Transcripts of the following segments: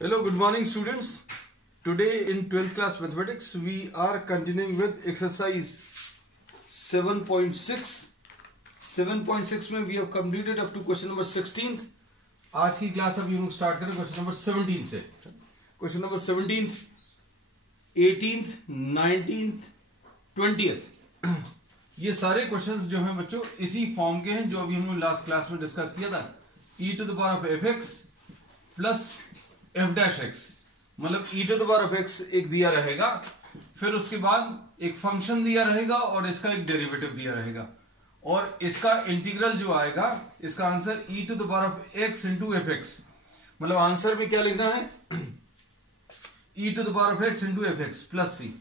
Hello, good morning students. Today in 12th class mathematics we are continuing with exercise 7.6. 7.6 में we have completed up to question number 16th. आज की class अभी हम लोग start करें question number 17 से. Question number 17th, 18th, 19th, 20th ये सारे क्वेश्चंस जो हैं बच्चों इसी फॉर्म के हैं जो अभी हम लोग लास्ट क्लास में डिस्कस किया था. e to the power of fx plus f dash x, मतलब e to the power of x एक दिया रहेगा, फिर उसके बाद एक फंक्शन दिया रहेगा और इसका एक डेरिवेटिव दिया रहेगा और इसका इंटीग्रल जो आएगा इसका answer e to the power of x into f x. मतलब आंसर में क्या लिखना है e to the power of x into f x plus c.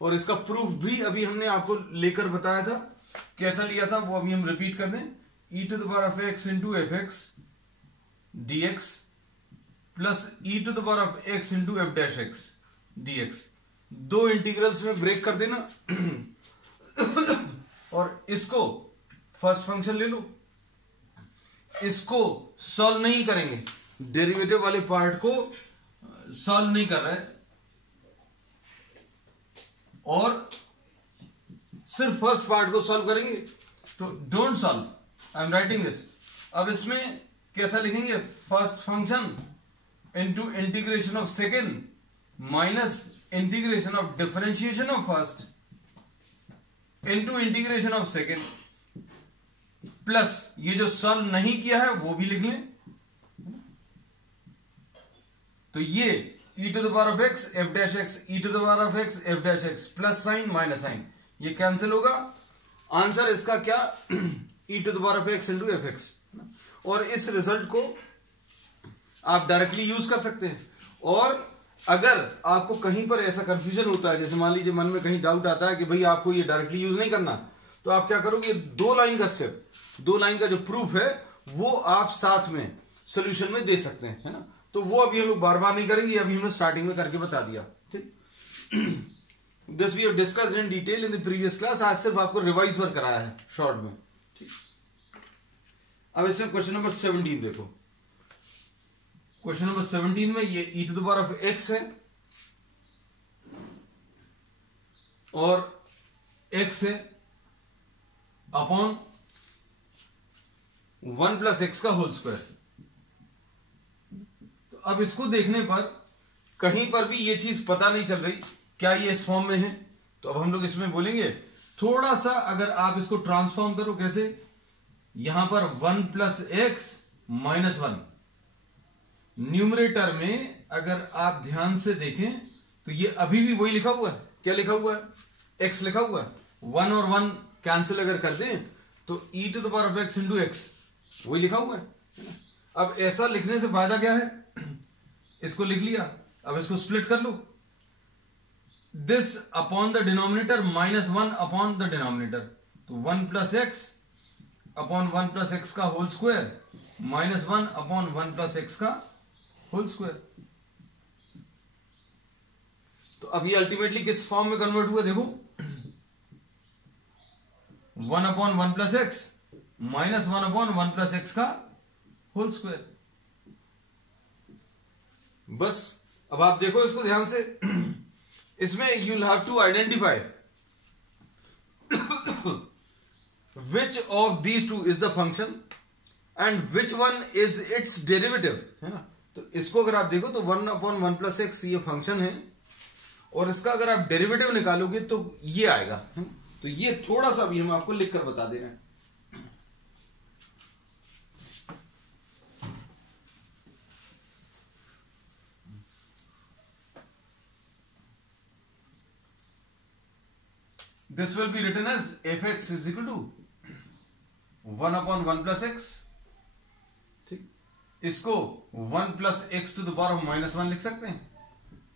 और इसका प्रूफ भी अभी हमने आपको लेकर बताया था, कैसा लिया था वो अभी हम रिपीट कर दें. E to the power of x into f x d x plus e to the power of x into f dash x d x. दो इंटीग्रल्स में ब्रेक कर देना और इसको फर्स्ट फंक्शन ले लो. इसको सॉल्व नहीं करेंगे, डेरिवेटिव वाले पार्ट को सॉल्व नहीं कर रहे हैं और सिर्फ फर्स्ट पार्ट को सॉल्व करेंगे. तो don't solve, I am writing this. अब इसमें कैसा लिखेंगे, first function into integration of second minus integration of differentiation of first into integration of second plus ये जो सॉल्व नहीं किया है वो भी लिख लें. तो ये e to the power of x f dash x e to the power of x f dash x plus sine minus sine ये कैंसिल होगा. आंसर इसका क्या e to the power of x into f x. और इस result को आप directly use कर सकते हैं. और अगर आपको कहीं पर ऐसा कंफ्यूजन होता है, जैसे मान लीजिए मन में कहीं डाउट आता है कि भाई आपको ये डायरेक्टली यूज नहीं करना, तो आप क्या करोगे, दो लाइन का स्टेप, दो लाइन का जो प्रूफ है वो आप साथ में सॉल्यूशन में दे सकते हैं, है ना. तो वो अभी हम लोग बार बार नहीं करेंगे, अभी हमने स्टार्टिंग में करके बता दिया. ठीक, this we have discussed in detail in the previous class. आज सिर्फ आपको रिवाइज वर्क कराया है शॉर्ट में. ठीक, अब इसमें क्वेश्चन नंबर 17 देखो. क्वेश्चन नंबर 17 में ये e to the power of x है और x है अपॉन 1 प्लस एक्स का होल स्क्वायर. तो अब इसको देखने पर कहीं पर भी ये चीज पता नहीं चल रही क्या ये इस फॉर्म में है. तो अब हम लोग इसमें बोलेंगे थोड़ा सा, अगर आप इसको ट्रांसफॉर्म करो, कैसे, यहां पर 1 प्लस एक्स माइनस 1. न्यूमरेटर में अगर आप ध्यान से देखें तो ये अभी भी वही लिखा हुआ है. क्या लिखा हुआ है, x लिखा हुआ है. 1 और 1 कैंसिल अगर कर दें तो e to the power of x into x वही लिखा हुआ है. अब ऐसा लिखने से फायदा क्या है, इसको लिख लिया, अब इसको स्प्लिट कर लो. This upon the denominator minus 1 upon the denominator. तो 1 plus x upon 1 plus x का whole square minus 1 upon 1 plus x का होल स्क्वायर. तो अब ये अल्टीमेटली किस फॉर्म में कन्वर्ट हुआ, देखो, 1 upon 1 plus x minus 1 upon 1 plus x का होल स्क्वायर. बस अब आप देखो इसको ध्यान से. इसमें you will have to identify which of these two is the function and which one is its derivative, है ना. तो इसको अगर आप देखो तो 1 अपॉन 1 प्लस एक्स ये फंक्शन है और इसका अगर आप डेरिवेटिव निकालोगे तो ये आएगा. तो ये थोड़ा सा भी हम आपको लिखकर बता दे रहे हैं. This will be written as f x is equal to 1 upon 1 plus x. ठीक, इसको 1 plus x to the power of minus 1 लिख सकते हैं.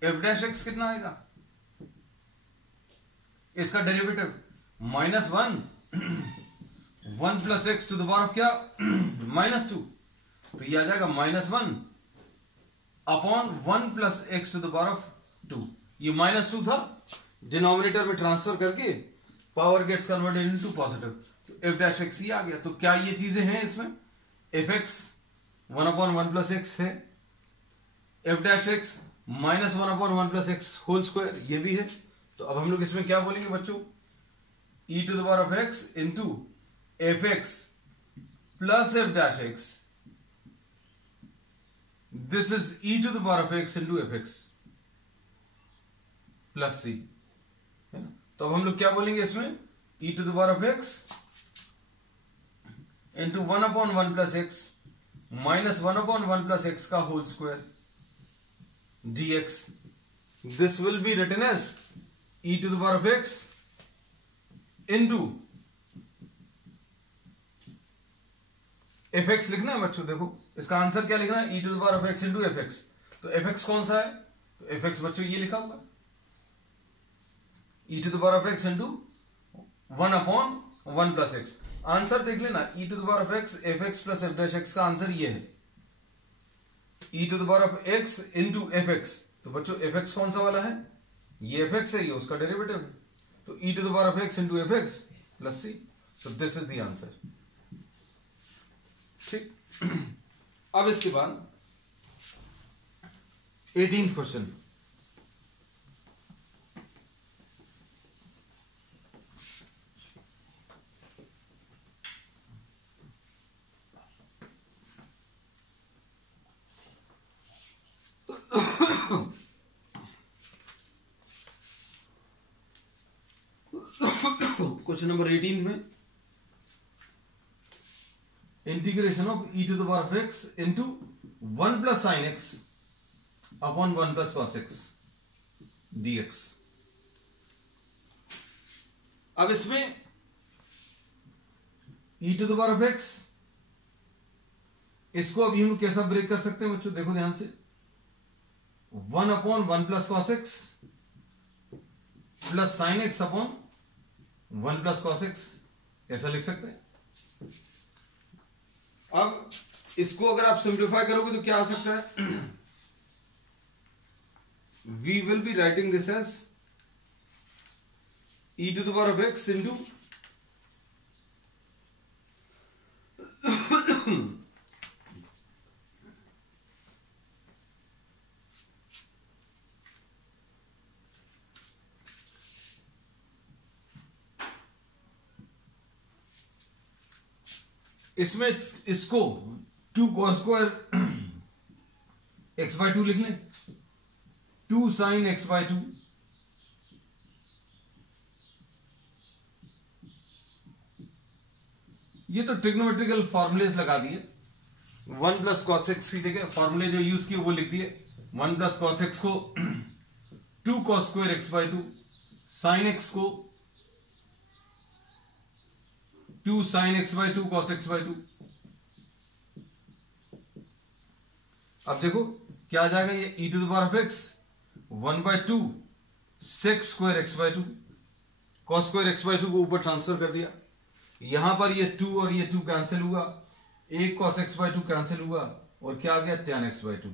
एफ डैश एक्स कितना आएगा, इसका derivative minus 1 plus x to the power of क्या, minus 2. तो ये आ जाएगा minus 1 upon 1 plus x to the power of 2. ये माइनस 2 था, डिनोमिनेटर में ट्रांसफर करके power gets converted into positive. तो एफ डैश एक्स ही आ गया. तो क्या ये चीजें हैं इसमें, f x 1 upon 1 plus x है f dash x minus 1/1 + x whole square, ये भी है। तो अब हम लोग इसमें क्या बोलेंगे बच्चों, e to the power of x into f x plus f dash x, this is e to the power of x into f x plus c, है ना। तो अब हम लोग क्या बोलेंगे इसमें, e to the power of x into 1/1 + x minus 1/1 + x का whole square dx, this will be written as e to the power of x into fx लिखना है बच्चों। देखो इसका आंसर क्या लिखना है, e to the power of x into fx। तो fx कौन सा है, तो fx बच्चों ये लिखा हुआ e to the power of x into 1/1 + x। Answer देख लेना, e to the power of x fx plus f dash x का आंसर ये है, e to the power of x into fx। तो बच्चों fx कौन सा वाला है, ये fx है, ये उसका डेरिवेटिव है, तो e to the power of x into fx plus c। so this is the answer। ठीक, अब इसके बाद 18th क्वेश्चन। क्वेश्चन नंबर 18 में integration of e to the power of x into 1 + sin x upon 1 + cos x dx। अब इसमें e to the power of x, इसको अभी हम कैसा ब्रेक कर सकते हैं बच्चों, देखो ध्यान से, 1/1 + cos x plus sin x upon 1 + cos x, ऐसा लिख सकते हैं। अब इसको अगर आप सिंप्लीफाई करोगे तो क्या आ सकता है, we will be writing this as e to the power of x into इसमें इसको 2 cos स्क्वायर x/2 लिख लें, 2 sin x/2 ये तो ट्रिग्नोमेट्रिकल फॉर्मूलेस लगा दिए, 1 + cos x की जगह फॉर्मूले जो यूज किए वो लिख दिए, 1 + cos x को 2 cos square x/2, sin x को 2 sin x/2 cos x/2। अब देखो क्या आ जाएगा, ये e to the power of x 1/2 sec square x/2, cos square x/2 को ऊपर ट्रांसफर कर दिया, यहां पर ये 2 और ये 2 कैंसिल हुआ, एक cos x/2 कैंसिल हुआ और क्या आ गया tan x/2।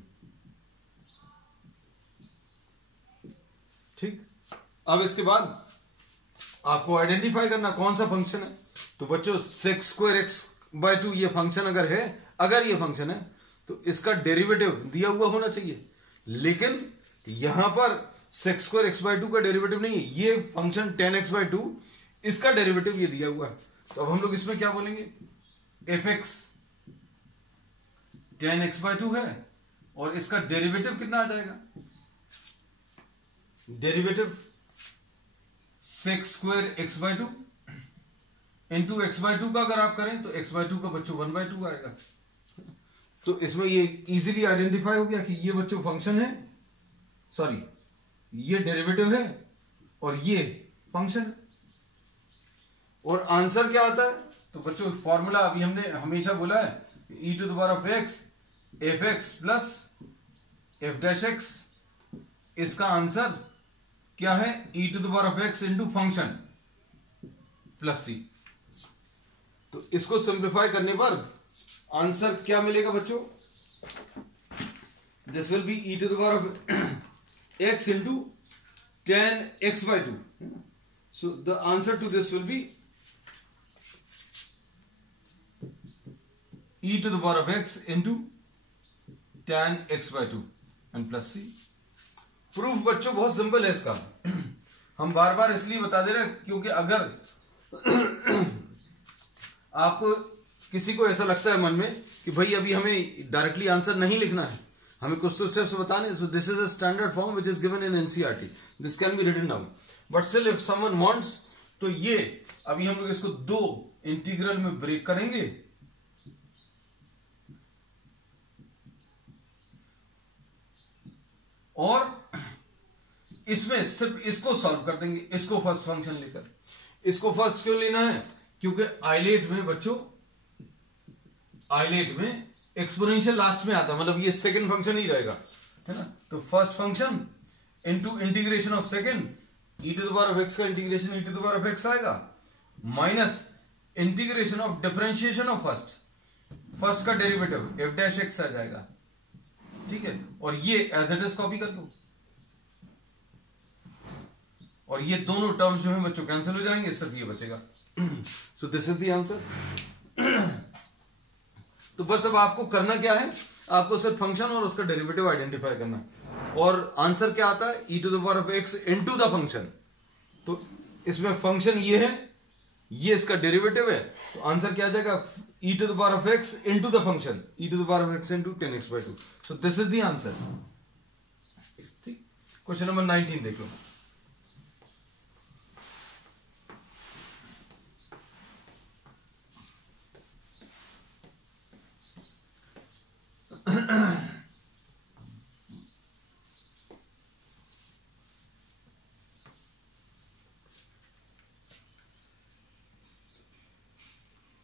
ठीक, अब इसके बाद आपको आइडेंटिफाई करना कौन सा फंक्शन है। तो बच्चों sec स्क्वायर x/2 ये फंक्शन अगर है, अगर ये फंक्शन है तो इसका डेरिवेटिव दिया हुआ होना चाहिए, लेकिन यहां पर sec स्क्वायर x/2 का डेरिवेटिव नहीं है, ये फंक्शन tan x/2 इसका डेरिवेटिव ये दिया हुआ है। तो अब हम लोग इसमें क्या बोलेंगे, fx tan x/2 है और इसका डेरिवेटिव कितना आ जाएगा, derivative sec square x/2 into x/2 का अगर आप करें तो x/2 का बच्चों 1/2 आएगा। तो इसमें ये इजीली आइडेंटिफाई हो गया कि ये बच्चों फंक्शन है, सॉरी ये डेरिवेटिव है और ये फंक्शन है। और आंसर क्या आता है, तो बच्चों फॉर्मूला अभी हमने हमेशा बोला है, e to the power of x fx plus f dash x, इसका आंसर क्या है, e to the power of x into function plus c। तो इसको सिंप्लीफाई करने पर आंसर क्या मिलेगा बच्चों, this will be e to the power of x into tan x/2। So the answer to this will be e to the power of x into tan x/2 and plus c. Proof बच्चों बहुत simple है इसका, हम बार बार इसलिए बता दे रहे हैं क्योंकि अगर आपको किसी को ऐसा लगता है मन में कि भाई अभी हमें डायरेक्टली आंसर नहीं लिखना है, हमें कुछ तो स्टेप्स बताने, so this is a standard form which is given in NCERT, this can be written down, but still if someone wants, तो ये अभी हम लोग इसको दो इंटीग्रल में ब्रेक करेंगे और इसमें सिर्फ इसको सॉल्व कर देंगे, इसको फर्स्ट फंक्शन लेकर। इसको फर्स्ट क्यों लेना है? क्योंकि आइलेट में बच्चों, आइलेट में एक्सपोनेंशियल लास्ट में आता, मतलब ये सेकंड फंक्शन ही रहेगा, है ना। तो first function into integration of second, e to the power of x का integration e to the power of x आएगा, minus integration of differentiation of first का डेरिवेटिव f डैश x आ जाएगा, ठीक है। और ये एज इट इज कॉपी कर लो, और ये दोनों टर्म्स जो है बच्चों कैंसिल हो जाएंगे, सिर्फ ये बचेगा। सो दिस इज द आंसर। तो बस अब आपको करना क्या है, आपको सिर्फ फंक्शन और उसका डेरिवेटिव आइडेंटिफाई करना है, और आंसर क्या आता है, e to the power of x into the function. तो इसमें फंक्शन ये है, ये इसका डेरिवेटिव है, तो आंसर क्या आ जाएगा, e to the power of x into the function e to the power of x into 10x/2। So this is the answer, ठीक। क्वेश्चन नंबर 19 देख लो।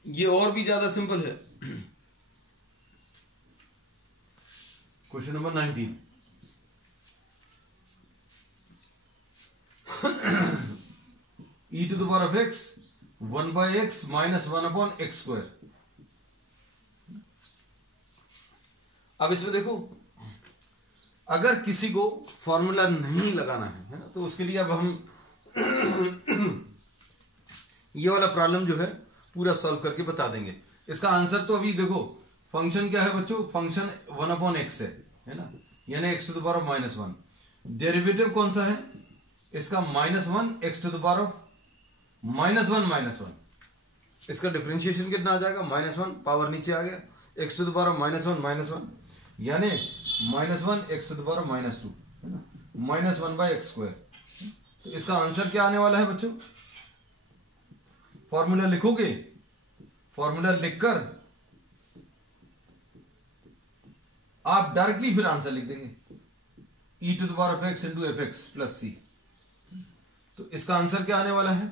ये और भी ज्यादा सिंपल है। Question number 19, e to the power of x 1/x माइनस 1/x²। अब इसमें देखो, अगर किसी को फॉर्मूला नहीं लगाना है ना, तो उसके लिए अब हम ये वाला प्रॉब्लम जो है पूरा सॉल्व करके बता देंगे। इसका आंसर तो अभी देखो, फंक्शन क्या है बच्चों, फंक्शन 1/x है ना, यानी x to the power of -1। Derivative कौन सा है इसका, -1 x to the power of -1। इसका डिफरेंशिएशन कितना आ जाएगा, -1, पावर नीचे आ गया, x to the power of -1 यानी -1 x to the power of -2 है ना, -1/x²। तो इसका आंसर क्या आने वाला है बच्चों, फॉर्मूला लिखोगे, फॉर्मूला लिखकर आप डायरेक्टली फिर आंसर लिख देंगे, e to the power of x into fx plus c। तो इसका आंसर क्या आने वाला है,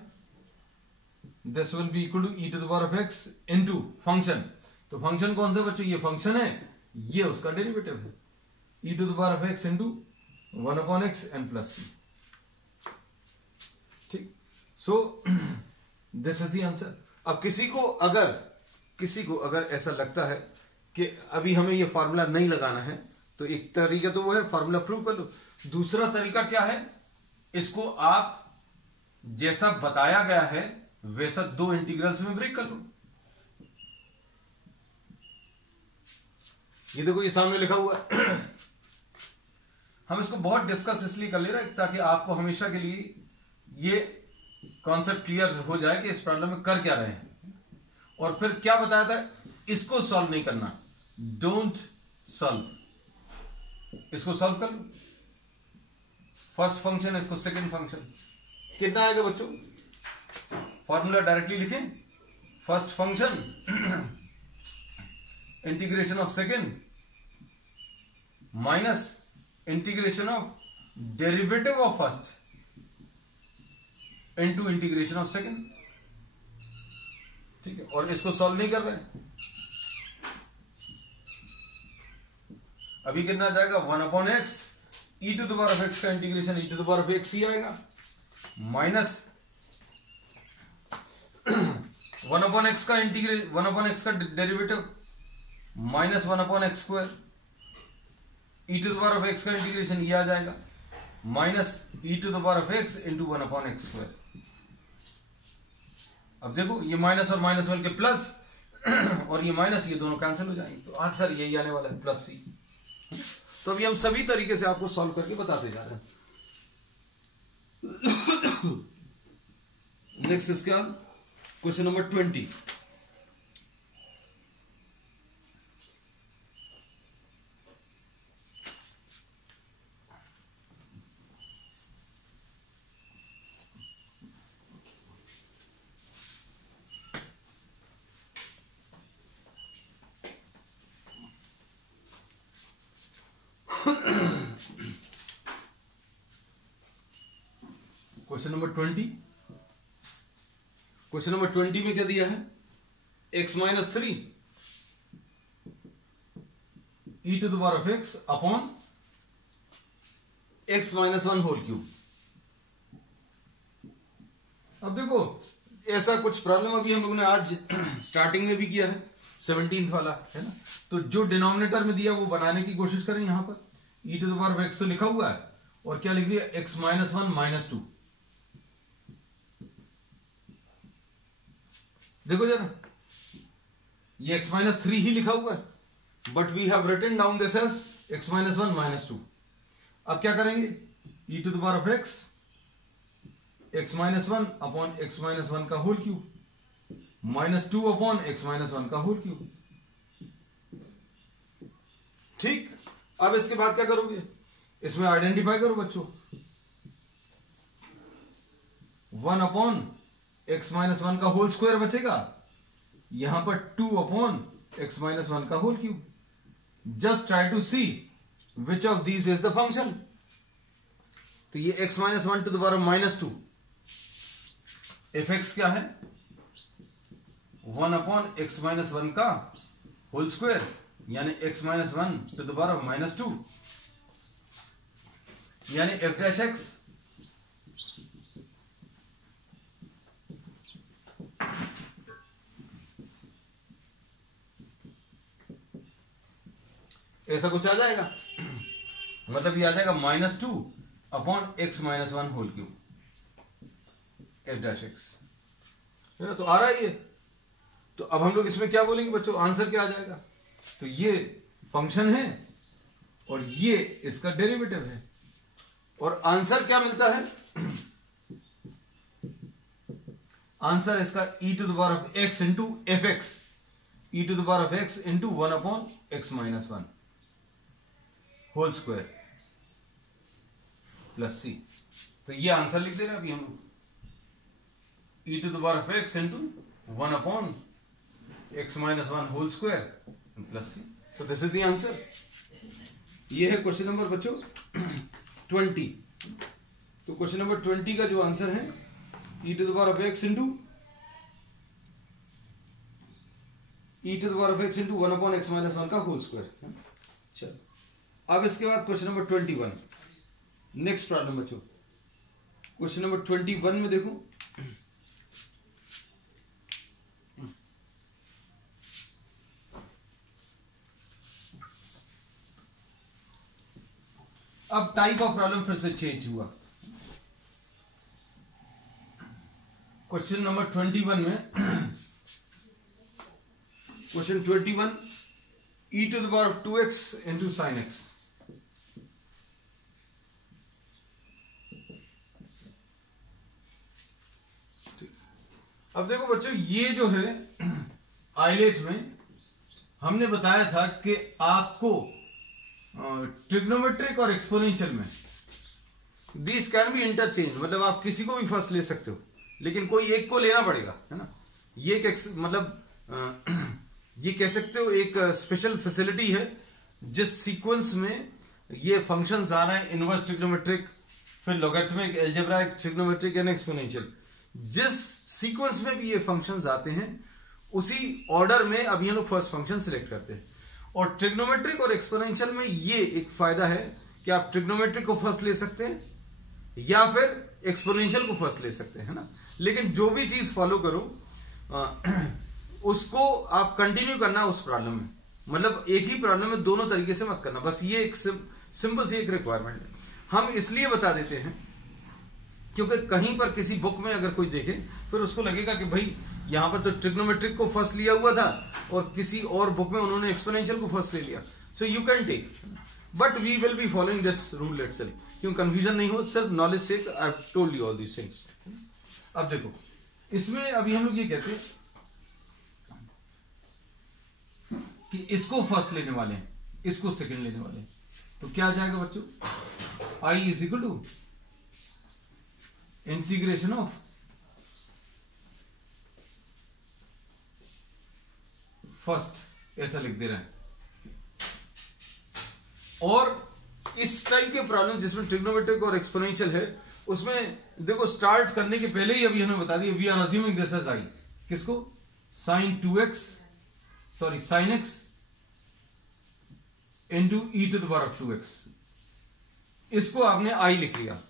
this will be equal to e to the power of x into function. तो फंक्शन कौन सा बच्चों, ये फंक्शन है, ये उसका डेरिवेटिव है, e to the power of x into 1/x and plus c, ठीक। So this is the answer. अब किसी को अगर ऐसा लगता है कि अभी हमें ये फार्मूला नहीं लगाना है, तो एक तरीका तो वो है फार्मूला प्रूव कर लो। दूसरा तरीका क्या है, इसको आप जैसा बताया गया है वैसा दो इंटीग्रल्स में ब्रेक कर लो। ये देखो, ये सामने लिखा हुआ है। हम इसको बहुत डिस्कस इसलिए कर ले रहे हैं ताकि आपको हमेशा के लिए ये कॉन्सेप्ट क्लियर हो जाए कि इस प्रॉब्लम में कर क्या रहे हैं। और फिर क्या बताया था, इसको सॉल्व नहीं करना, डोंट सॉल्व, इसको सॉल्व कर लो। फर्स्ट फंक्शन, इसको सेकंड फंक्शन, कितना आएगा बच्चों, फॉर्मूला डायरेक्टली लिखें, first function integration of second minus integration of derivative of first into integration of second, ठीक है। और इसको सॉल्व नहीं कर रहे हैं, अभी कितना आ जाएगा, 1/x e to the power of x का integration e to the power of x ही आएगा, माइनस 1/x का इंटीग्रेशन 1/x का derivative minus 1/x² e to the power of x का इंटीग्रेशन ये आ जाएगा, minus e to the power of x into 1/x²। अब देखो, ये माइनस और माइनस मिलके प्लस और ये माइनस, ये दोनों कैंसिल हो जाएंगे, तो आंसर यही आने वाला है, प्लस c। तो अभी हम सभी तरीके से आपको सॉल्व करके बताते जा रहे हैं। नेक्स्ट इसके बाद question number 20। Question number 20। Question number 20 में क्या दिया है, x minus 3 e to the power of x upon x minus 1 whole cube. अब देखो ऐसा कुछ प्रॉब्लम अभी हम लोगों ने आज स्टार्टिंग में भी किया है, 17th वाला है ना। तो जो डिनोमिनेटर में दिया वो बनाने की कोशिश करें। यहां पर e to the power of x तो लिखा हुआ है और क्या लिख दिया, x माइनस 1 माइनस 2। देखो जरा, ये x माइनस 3 ही लिखा हुआ है, but we have written down this as x minus 1 minus 2। अब क्या करेंगे, e to the power of x minus 1 upon x minus 1 का whole cube minus 2 upon x minus 1 का होल क्यूब। ठीक, अब इसके बाद क्या करोगे, इसमें आइडेंटिफाई करो बच्चों, 1 अपॉन x माइनस 1 का होल स्क्वायर बचेगा, यहां पर 2 अपॉन x माइनस 1 का whole cube. Just try to see which of these is the function. तो ये x minus 1 to the power minus 2, fx क्या है, 1 अपॉन x माइनस 1 का होल स्क्वायर यानी x minus 1 to the power of minus 2 यानी f dash x। ऐसा कुछ आ जाएगा, मतलब ये आ जाएगा minus 2 upon x minus 1 whole cube f dash x। तो आ रहा है ये। तो अब हम लोग इसमें क्या बोलेंगे बच्चों, आंसर क्या आ जाएगा, तो ये फंक्शन है और ये इसका डेरिवेटिव है और आंसर क्या मिलता है, आंसर इसका e to the power of x into f x, e to the power of x into 1 upon x minus 1 whole square plus c. तो ये आंसर लिख दे रहे हैं अभी हम लोग, e to the power of x into 1 upon x minus 1 whole square plus c. So this is the answer. ये है क्वेश्चन नंबर बच्चों 20। तो क्वेश्चन नंबर 20 का जो आंसर है e to the power of x into e to the power of x into 1 upon x minus 1 का whole square. चलो अब इसके बाद क्वेश्चन नंबर 21, नेक्स्ट प्रॉब्लम बच्चों। क्वेश्चन नंबर 21 में देखो, अब टाइप ऑफ प्रॉब्लम फिर से चेंज हुआ। क्वेश्चन नंबर 21 में, question 21 e to the power of 2x into sine x। अब देखो बच्चों, ये जो है आइलेट में हमने बताया था कि आपको ट्रिग्नोमेट्रिक और एक्सपोनेंशियल में दिस कैन बी इंटरचेंज, मतलब आप किसी को भी फर्स्ट ले सकते हो लेकिन कोई एक को लेना पड़ेगा, है ना। ये एक मतलब ये कह सकते हो एक स्पेशल फैसिलिटी है जिस सीक्वेंस में ये फंक्शंस आ रहे हैं, इनवर्स ट्रिग्नोमेट्रिक, फिर logarithmic, algebraic, trigonometric and exponential. जिस सीक्वेंस में भी ये फंक्शंस आते हैं उसी ऑर्डर में अभी हम लोग फर्स्ट फंक्शन सिलेक्ट करते हैं। और ट्रिग्नोमेट्रिक और एक्सपोनेंशियल में ये एक फायदा है कि आप ट्रिग्नोमेट्रिक को फर्स्ट ले सकते हैं या फिर एक्सपोनेंशियल को फर्स्ट ले सकते हैं ना। लेकिन जो भी चीज फॉलो करो उसको आप कंटिन्यू करना उस प्रॉब्लम में, मतलब एक ही प्रॉब्लम में दोनों तरीके से मत करना। बस ये एक सिंपल सी एक रिक्वायरमेंट है। हम इसलिए बता देते हैं क्योंकि कहीं पर किसी बुक में अगर कोई देखे फिर उसको लगेगा कि भाई यहां पर तो ट्रिग्नोमेट्रिक को फर्स्ट लिया हुआ था और किसी और बुक में उन्होंने एक्सपोनेंशियल को फर्स्ट ले लिया। So you can take, but we will be following this rule itself, क्यों कंफ्यूजन नहीं हो, सिर्फ नॉलेज से I have told you all these things. अब देखो इसमें अभी हम लोग ये कहते हैं कि इसको फर्स्ट लेने वाले हैं, इसको सेकंड लेने वाले हैं, तो क्या आ जाएगा बच्चों, I is equal to integration of first, ऐसा लिख दे रहे हैं। और इस टाइप के प्रॉब्लम जिसमें ट्रिग्नोमेट्रिक और एक्सपोनेंशियल है, उसमें देखो स्टार्ट करने के पहले ही अभी हमें बता दिया, we are assuming this as I, किसको, sine 2x, sorry sine x into e to the power of 2x, इसको आपने आई लिख लिया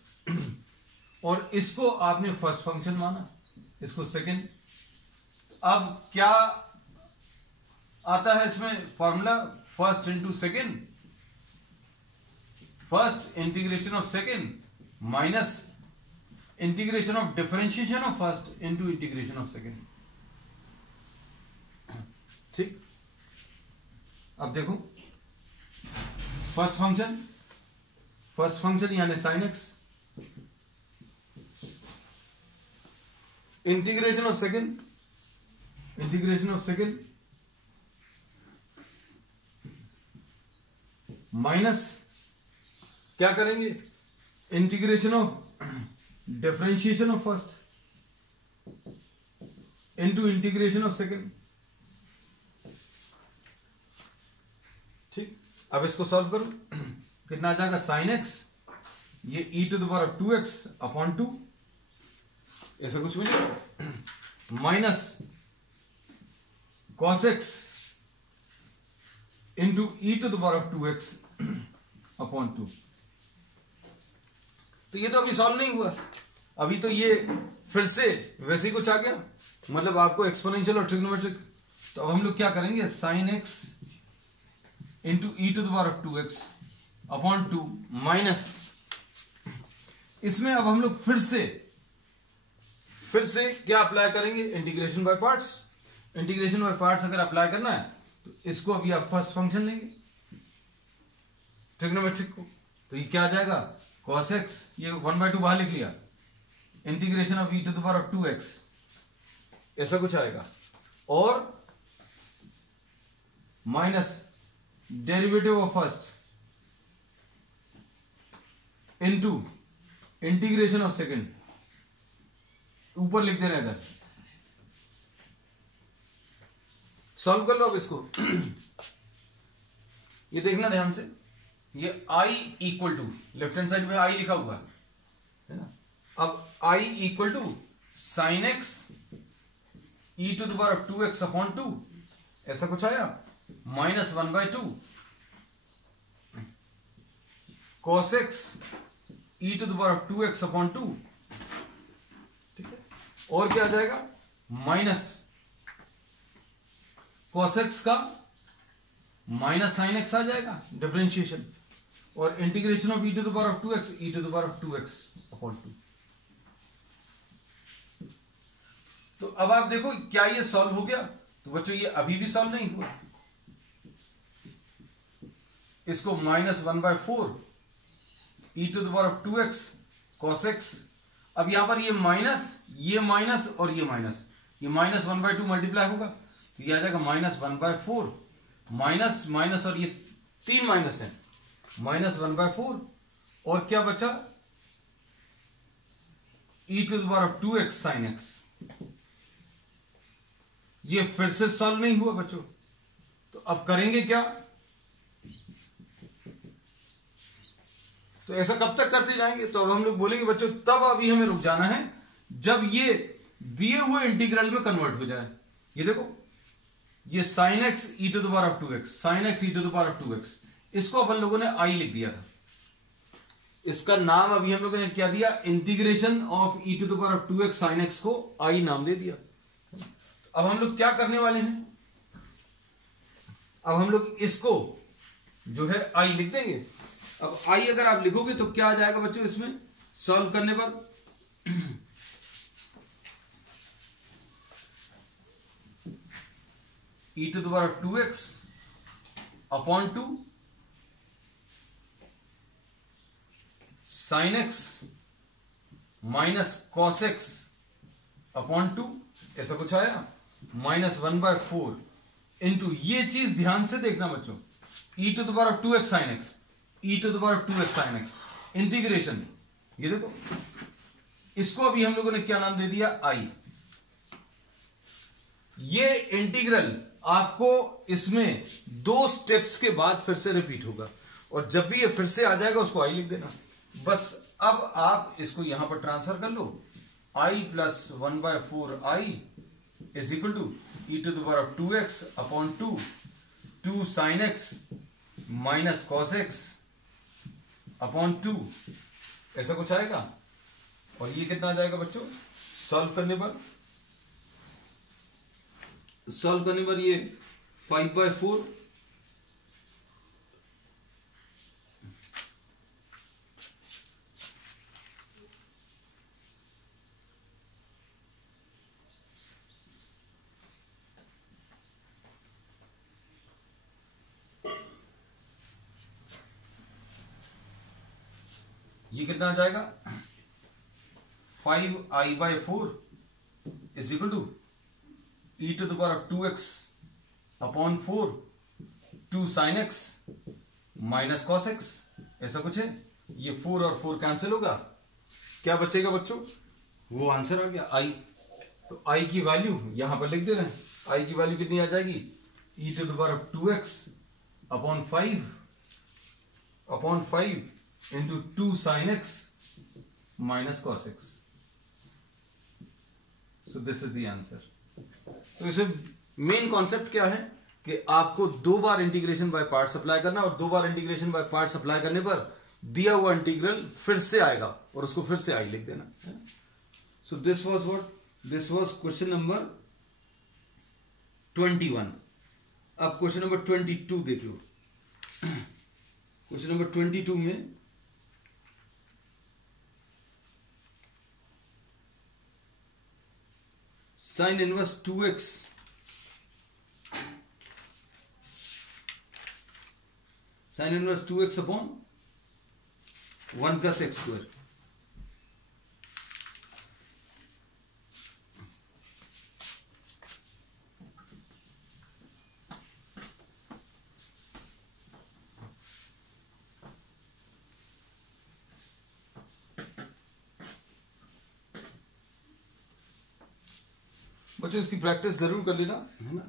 और इसको आपने फर्स्ट फंक्शन माना, इसको सेकंड। अब क्या आता है इसमें formula, first into second, first integration of second minus integration of differentiation of first into integration of second. ठीक, अब देखो फर्स्ट फंक्शन यानी sign x, integration of second minus क्या करेंगे, integration of differentiation of first into integration of second. ठीक, अब इसको solve करो, कितना आ जाएगा, साइन एक्स, ये e to the power of 2x upon 2, ऐसा कुछ मिलेगा, minus cos x into e to the power of 2x upon 2। तो ये तो अभी सॉल्व नहीं हुआ, अभी तो ये फिर से वैसे ही कुछ आ गया, मतलब आपको एक्सपोनेंशियल और ट्रिग्नोमेट्रिक। तो अब हम लोग क्या करेंगे, sine x into e to the power of 2x upon 2 minus, इसमें अब हम लोग फिर से क्या अप्लाई करेंगे, integration by parts. Integration by parts अगर अप्लाई करना है तो इसको अभी आप फर्स्ट फंक्शन लेंगे ट्रिग्नोमेट्रिक को, तो ये क्या आ जाएगा, cos x, ये 1/2 बाहर लिख लिया, integration of e to the power of 2x, ऐसा कुछ आएगा, और minus derivative of first into integration of second, ऊपर लिख देना इधर, सॉल्व कर लो अब इसको। ये देखना ध्यान से, ये i equal to, left hand side में i लिखा हुआ है ना, अब i equal to sine x e to the power of 2x upon 2, ऐसा कुछ आया, minus 1/2 cos x e to the power of 2x upon 2, ठीक है, और क्या आ जाएगा, माइनस cos x का माइनस साइन एक्स आ जाएगा, डिफरेंशिएशन, और integration of e to the power of 2x, E to the power of 2x upon 2। तो अब आप देखो क्या ये सॉल्व हो गया, तो बच्चों ये अभी भी सॉल्व नहीं हुआ, इसको minus 1/4 e to the power of 2x cos x, अब यहां पर ये माइनस और ये माइनस, ये माइनस 1/2 मल्टीप्लाई होगा, तो ये आ जाएगा माइनस 1/4, माइनस माइनस और ये 3 माइनस है, माइनस 1/4, और क्या बचा, e to the power of 2x sine x. ये फिर से सॉल्व नहीं हुआ बच्चों, तो अब करेंगे क्या, तो ऐसा कब तक करते जाएंगे, तो अब हम लोग बोलेंगे बच्चों तब अभी हमें रुक जाना है जब ये दिए हुए इंटीग्रल में कन्वर्ट हो जाए। ये देखो, ये sine x e to the power of 2x, sine x e to the power of 2x, इसको अपन लोगों ने आई लिख दिया था, इसका नाम अभी हम लोगों ने क्या दिया, integration of e to the power of 2x sine x को आई नाम दे दिया। अब हम लोग क्या करने वाले हैं, अब हम लोग इसको जो है आई लिख देंगे। अब आई अगर आप लिखोगे तो क्या आ जाएगा बच्चों, इसमें सॉल्व करने पर e to the power of 2x upon 2 sine x minus cos x upon 2, ऐसा कुछ आया, माइनस 1/4 इंटू, ये चीज ध्यान से देखना बच्चों, e to the power of 2x sine x, e to the power of 2x sine x integration, ये देखो, इसको अभी हम लोगों ने क्या नाम दे दिया, i। ये इंटीग्रल आपको इसमें 2 स्टेप्स के बाद फिर से रिपीट होगा, और जब भी ये फिर से आ जाएगा उसको i लिख देना बस। अब आप इसको यहां पर ट्रांसफर कर लो, i plus 1/4i is equal to e to the power of 2x upon 2 sine x minus cos x upon 2, ऐसा कुछ आएगा। और ये कितना आ जाएगा बच्चों, सॉल्व करने पर ये 5/4 ये कितना आ जाएगा, 5i/4 is equal to e to the power of 2x upon 2 sine x minus cos x, ऐसा कुछ है। ये 4 और 4 कैंसिल होगा, क्या बचेगा बच्चों, वो आंसर आ गया i। तो i की वैल्यू यहां पर लिख दे रहे हैं, i की वैल्यू कितनी आ जाएगी, e to the power of 2x upon 5 into 2 sine x minus cos x. So this is the answer. तो इसे मेन कॉन्सेप्ट क्या है कि आपको 2 बार इंटीग्रेशन बाय पार्ट्स अप्लाई करना, और 2 बार इंटीग्रेशन बाय पार्ट्स अप्लाई करने पर दिया हुआ इंटीग्रल फिर से आएगा और उसको फिर से आई लिख देना। So this was what, this was question number 21। अब क्वेश्चन नंबर 22 देख लो। क्वेश्चन नंबर 22 में sine inverse 2x upon 1 plus x square. बच्चों इसकी प्रैक्टिस जरूर कर लेना, है ना।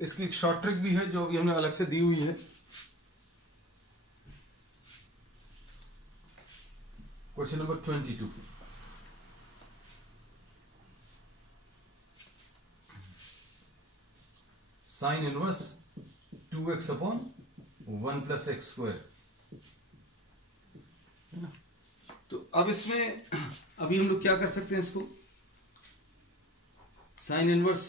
इसकी एक शॉर्ट ट्रिक भी है जो अभी हमने अलग से दी हुई है। Question number 22, sine inverse 2x upon 1 plus x square. तो अब इसमें अभी हम लोग क्या कर सकते हैं, इसको sine inverse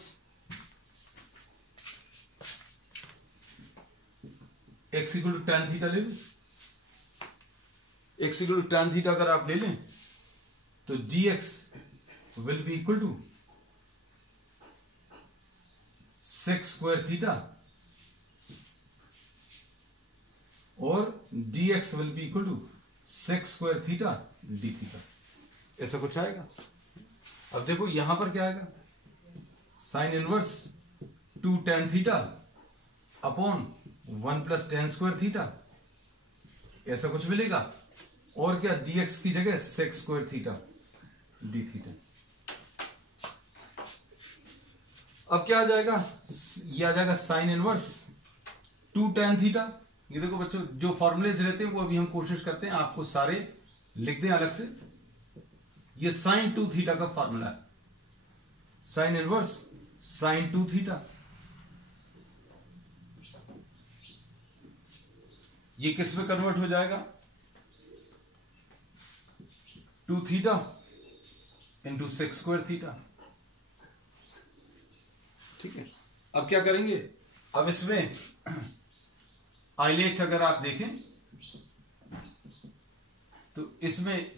x equal to tan theta ले लें। x equal to tan theta अगर आप ले लें तो dx will be equal to sec square theta और dx will be equal to sec square theta d theta, ऐसा कुछ आएगा। अब देखो यहां पर क्या आएगा, sine inverse 2 tan theta upon 1 plus tan square theta, ऐसा कुछ मिलेगा। और क्या, dx की जगह सेक स्क्वायर थीटा डी थीटा। अब क्या आ जाएगा, ये आ जाएगा साइन इनवर्स 2 tan थीटा। ये देखो बच्चों, जो फॉर्मूलेज रहते हैं वो अभी हम कोशिश करते हैं आपको सारे लिख दें अलग से। ये साइन 2 थीटा का फॉर्मूला है, साइन इनवर्स साइन 2 थीटा। ये किस में कन्वर्ट हो जाएगा, 2 theta into sec square theta. ठीक है, अब क्या करेंगे, अब इसमें आइलेट अगर आप देखें तो इसमें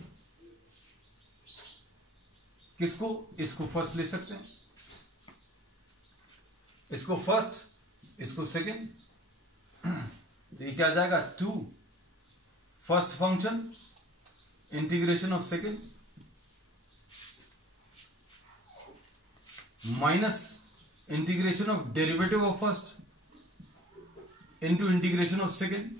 किसको, इसको फर्स्ट ले सकते हैं, इसको फर्स्ट, इसको सेकेंड। तो ये क्या आ जाएगा, 2 first function integration of second minus integration of derivative of first into integration of second,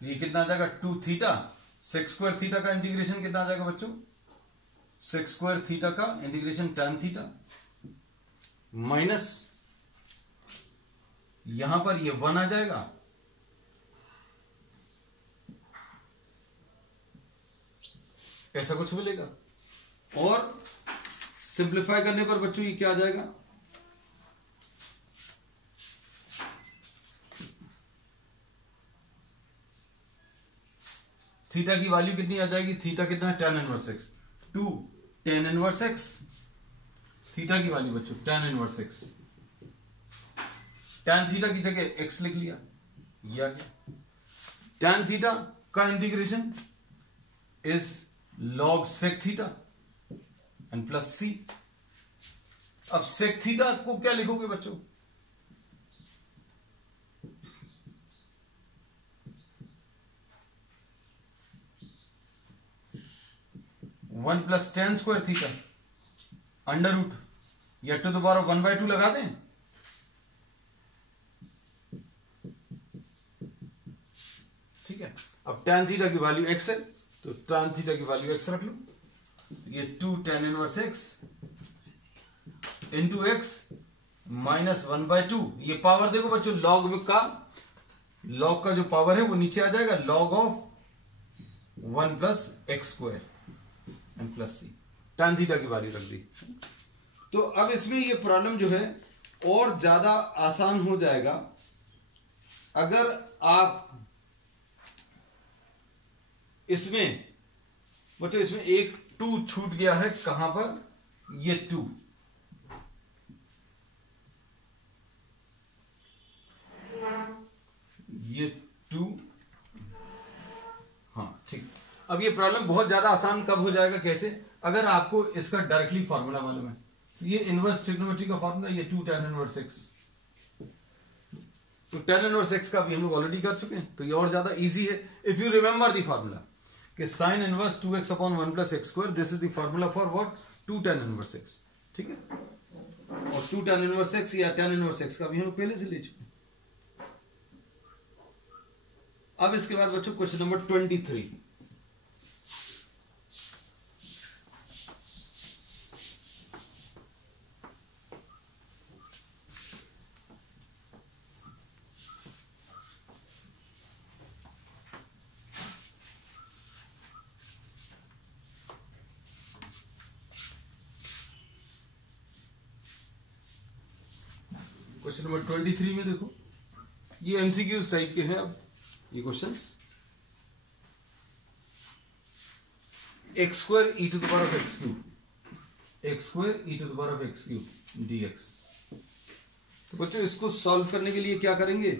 तो ये कितना आ जाएगा 2 थीटा, सेक स्क्वायर थीटा का इंटीग्रेशन कितना आ जाएगा बच्चों, सेक स्क्वायर थीटा का इंटीग्रेशन tan थीटा माइनस यहां पर ये 1 आ जाएगा, ऐसा कुछ मिलेगा। और सिंप्लीफाई करने पर बच्चों ये क्या आ जाएगा, थीटा की वैल्यू कितनी आ जाएगी, थीटा कितना है tan inverse x, 2 tan inverse x, theta की वैल्यू बच्चों tan inverse x, tan theta की जगह x लिख लिया, ये आ गया। tan थीटा का integration is log sec theta and plus c। अब sec थीटा को क्या लिखोगे बच्चों, one plus tan square theta under root या टू द पावर ऑफ 1/2 लगा दें, ठीक है। अब tan थीटा की वैल्यू x है तो tan थीटा की वैल्यू x रख लो, ये 2 tan inverse x into x minus 1/2, ये पावर देखो बच्चों लॉग का जो पावर है वो नीचे आ जाएगा, log of 1 plus x square and plus c, tan theta की वैल्यू रख दी। तो अब इसमें ये प्रॉब्लम जो है और ज्यादा आसान हो जाएगा अगर आप इसमें बच्चों इसमें एक 2 छूट गया है, कहां पर, ये 2, ये 2, हाँ ठीक। अब ये प्रॉब्लम बहुत ज्यादा आसान कब हो जाएगा, कैसे, अगर आपको इसका डायरेक्टली फॉर्मूला मालूम है। तो ये इनवर्स ट्रिग्नोमेट्री का फॉर्मूला, ये 2 tan इनवर्स x, तो tan इनवर्स x का भी हम लोग ऑलरेडी कर चुके हैं, तो ये और ज्यादा इजी है। If you remember the formula कि sin inverse 2x upon 1 plus x square, this is the formula for what, 2 tan inverse x, ठीक है। और 2 tan इनवर्स x या tan इनवर्स x का भी हम लोग पहले से ले चुके हैं। अब इसके बाद बच्चों क्वेश्चन नंबर 23, क्वेश्चन नंबर 23 में देखो ये एमसीक्यूज टाइप के हैं। अब ये questions, x square e to the power of x cube, x square e to the power of x cube dx. तो बच्चों इसको सॉल्व करने के लिए क्या करेंगे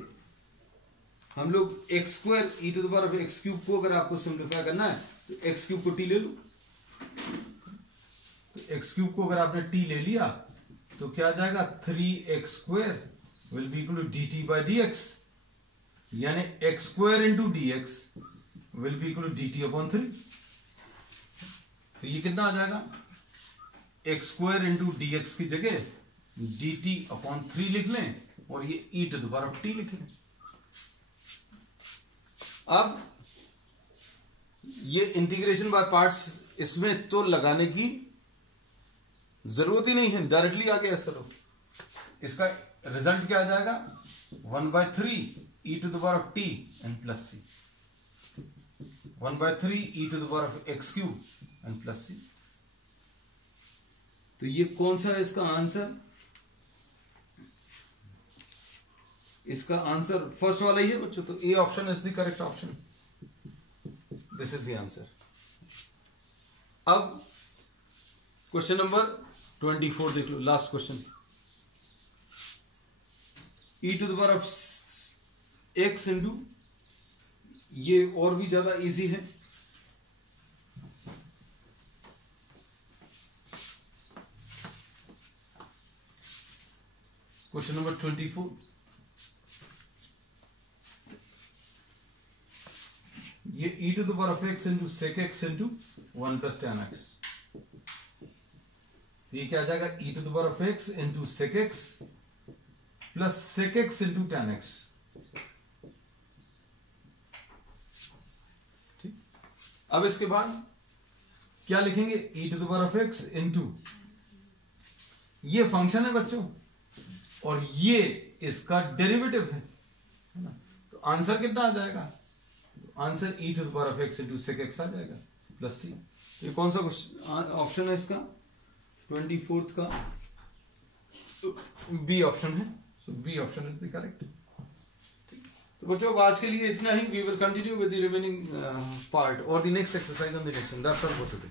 हम लोग, x square e to the power of x cube को अगर आपको सिंप्लीफाई करना है तो एक्स क्यूब को टी ले लो, तो एक्स क्यूब को अगर आपने टी ले लिया तो क्या आ जाएगा, 3x square will be equal to dt by dx, यानी x square into dx will be equal to dt upon 3। तो ये कितना आ जाएगा, x स्क्वायर इंटू dx की जगह dt अपॉन 3 लिख लें और ये e to the power of t लिख लें। अब ये इंटीग्रेशन बाय पार्ट्स इसमें तो लगाने की जरूरत ही नहीं है, डायरेक्टली आगे ऐसा करो। इसका रिजल्ट क्या आ जाएगा, 1/3 e to the power of t and plus c, 1/3 e to the power of x cube and plus c। तो ये कौन सा है इसका आंसर, इसका आंसर फर्स्ट वाला ही है बच्चों, तो A option is the correct option, this is the answer. अब क्वेश्चन नंबर 24 देख लो, last question, e to the power of x into, ये और भी ज्यादा इजी है, क्वेश्चन नंबर 24, ये e to the power of x into sec x into 1 plus tan x, ये क्या आ जाएगा e to the power of x into sec x plus sec x into tan x। ठीक, अब इसके बाद क्या लिखेंगे, e to the power of x into, ये फंक्शन है बच्चों और ये इसका डेरिवेटिव है ना, तो आंसर कितना आ जाएगा, answer e to the power of x into sec x आ जाएगा प्लस c। ये कौन सा ऑप्शन है इसका, 24th का बी ऑप्शन है, so B option is the correct. तो बच्चों आज के लिए इतना ही, we will continue with the remaining part और the next exercise on the next, that's all for today.